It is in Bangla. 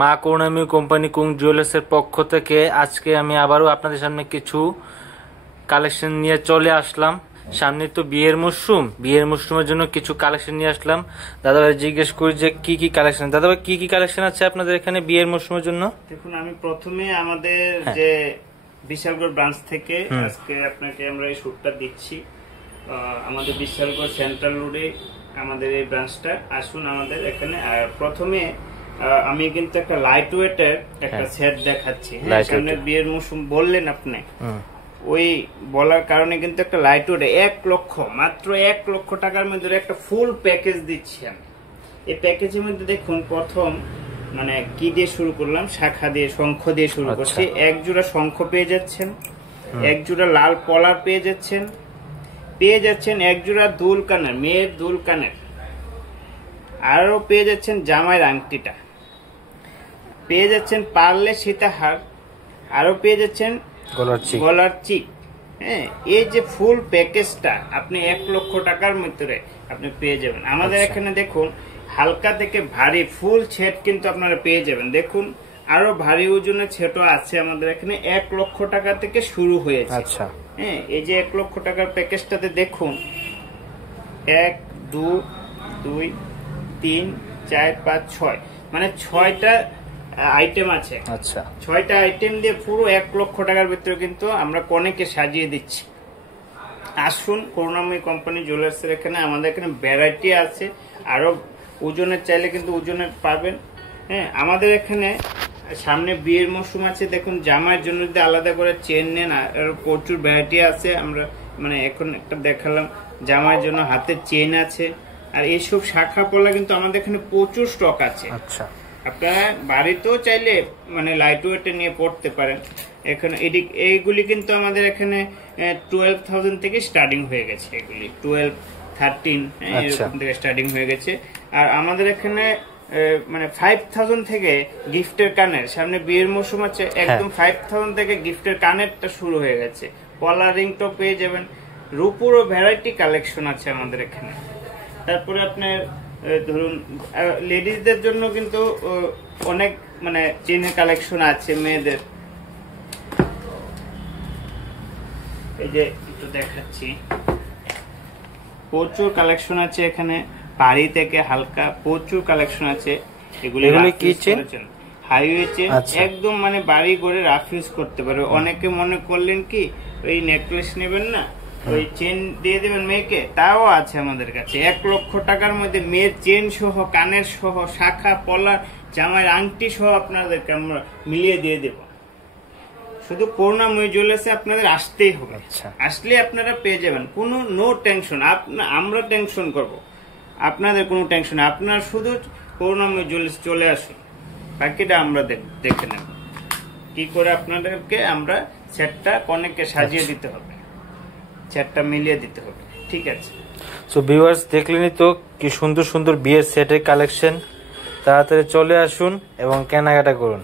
মা করুণাময়ী কোম্পানি কুং জুয়েলার্সের পক্ষ থেকে আজকে আমি আবারও আপনাদের সামনে কিছু কালেকশন নিয়ে চলে আসলাম। সামনে তো বিয়ের মরশুমের জন্য কিছু কালেকশন নিয়ে আসলাম। দাদাভাই জিজ্ঞেস করি যে কি কি কালেকশন, দাদাভাই কি কি কালেকশন আছে আপনাদের এখানে বিয়ের মরশুমের জন্য? দেখুন, আমি প্রথমে আমাদের যে বিশালগড় ব্রাঞ্চ থেকে আজকে আপনাকে আমরা এই শুটটা দিচ্ছি। আমাদের বিশালগড় সেন্ট্রাল রোডে আমাদের এই ব্রাঞ্চটা। আসুন আমাদের এখানে। আর প্রথমে আমি কিন্তু একটা লাইট ওয়েটের একটা সেট দেখাচ্ছি। সামনে বিয়ের মৌসুম বললেন আপনি, ওই বলার কারণে কিন্তু একটা লাইট ওয়েটে 1 লক্ষ, মাত্র 1 লক্ষ টাকার মধ্যে একটা ফুল প্যাকেজ দিচ্ছি আমি। এই প্যাকেজের মধ্যে দেখুন, প্রথম মানে কি দিয়ে শুরু করলাম, শাখা দিয়ে, শঙ্খ দিয়ে শুরু করছি। এক জোড়া শঙ্খ পেয়ে যাচ্ছেন, এক জোড়া লাল পলার পেয়ে যাচ্ছেন, এক জোড়া দুল কানের, মেয়ের দুল কানের, আরো পেয়ে যাচ্ছেন জামাইয়ের আংটিটা, পেয়ে যাচ্ছেন পারলে সীতাহার, আরো পেয়ে যাচ্ছেন গলার চিক। হ্যাঁ, এই যে ফুল প্যাকেজটা আপনি 1 লক্ষ টাকার মধ্যে আপনি পেয়ে যাবেন আমাদের এখানে। দেখুন, হালকা থেকে ভারী ফুল সেট কিন্তু আপনারা পেয়ে যাবেন। দেখুন, আরো ভারী ওজনের সেটও আছে আমাদের এখানে। 1 লক্ষ টাকা থেকে শুরু হয়েছে। হ্যাঁ, এই যে 1 লক্ষ টাকার প্যাকেজটাতে দেখুন 1 2 2 3 4 5 6 মানে 6টা আইটেম আছে। 6টা আইটেম দিয়ে পুরো 1 লক্ষ টাকার ভিতরে কিন্তু আমরা কনেকে সাজিয়ে দিচ্ছি। আসুন করুণাময়ী কোম্পানি জুয়েলার্সের এখানে। আমাদের এখানে ভ্যারাইটি আছে, আরো ওজনের চাইলে কিন্তু ওজনের পাবেন। হ্যাঁ, আমাদের এখানে সামনে বিয়ের মৌসুম আছে। দেখুন, জামাইয়ের জন্য যদি আলাদা করে চেন নেন, আর প্রচুর ভ্যারাইটি আছে। আমরা মানে এখন একটা দেখালাম, জামাইয়ের জন্য হাতের চেন আছে। আর এইসব শাখা পলা কিন্তু আমাদের এখানে প্রচুর স্টক আছে। আপনারা বাড়িতেও চাইলে মানে লাইট ওয়েটে নিয়ে পড়তে পারেন। এখানে এইগুলি কিন্তু আমাদের এখানে 12,000 থেকে স্টার্টিং হয়ে গেছে। এগুলি 12 13 এরকম থেকে স্টার্টিং হয়ে গেছে। আর আমাদের এখানে মানে 5,000 থেকে গিফটের কানের, সামনে বিয়ের মৌসুম আছে, একদম 5,000 থেকে গিফটের কানেরটা শুরু হয়ে গেছে। পলা রিংটাও পেয়ে যাবেন। রূপুরও ভ্যারাইটি কালেকশন আছে আমাদের এখানে। তারপরে আপনার ধরুন লেডিসদের জন্য কিন্তু অনেক মানে চেনের কালেকশন আছে মেয়েদের। এই যে একটু দেখাচ্ছি, প্রচুর কালেকশন আছে এখানে। পাড়ি থেকে হালকা প্রচুর কালেকশন আছে। এগুলি কি চেন? হাইওয়ে চেন, একদম মানে বাড়ি করে রাফ ইউজ করতে পারবে। অনেকে মনে করলেন কি ওই নেকলেস নেবেন না, ওই চেন দিয়ে দেবেন মেয়েকে, তাও আছে আমাদের কাছে। 1 লক্ষ টাকার মধ্যে মেয়ের চেন সহ, কানের সহ, শাখা পলা, জামাইয়ের আংটি সহ আপনাদেরকে আমরা মিলিয়ে দিয়ে দেব। শুধু করুণাময়ী জুয়েলার্সে আপনাদের আসতেই হবে। আসলে আপনারা পেয়ে যাবেন। কোনো নো টেনশন, আমরা টেনশন করব, আপনাদের কোনো টেনশন। আপনারা শুধু করুণাময়ী জুয়েলার্স চলে আসুন, বাকিটা আমরা দেখে নেব কি করে আপনাদেরকে আমরা সেটটা কনেকে সাজিয়ে দিতে হবে, সেটটা মিলিয়ে দিতে হবে। ঠিক আছে। সো ভিউয়ার্স, দেখলেনই তো কি সুন্দর সুন্দর বিয়ের সেটের কালেকশন। তাড়াতাড়ি চলে আসুন এবং কেনাকাটা করুন।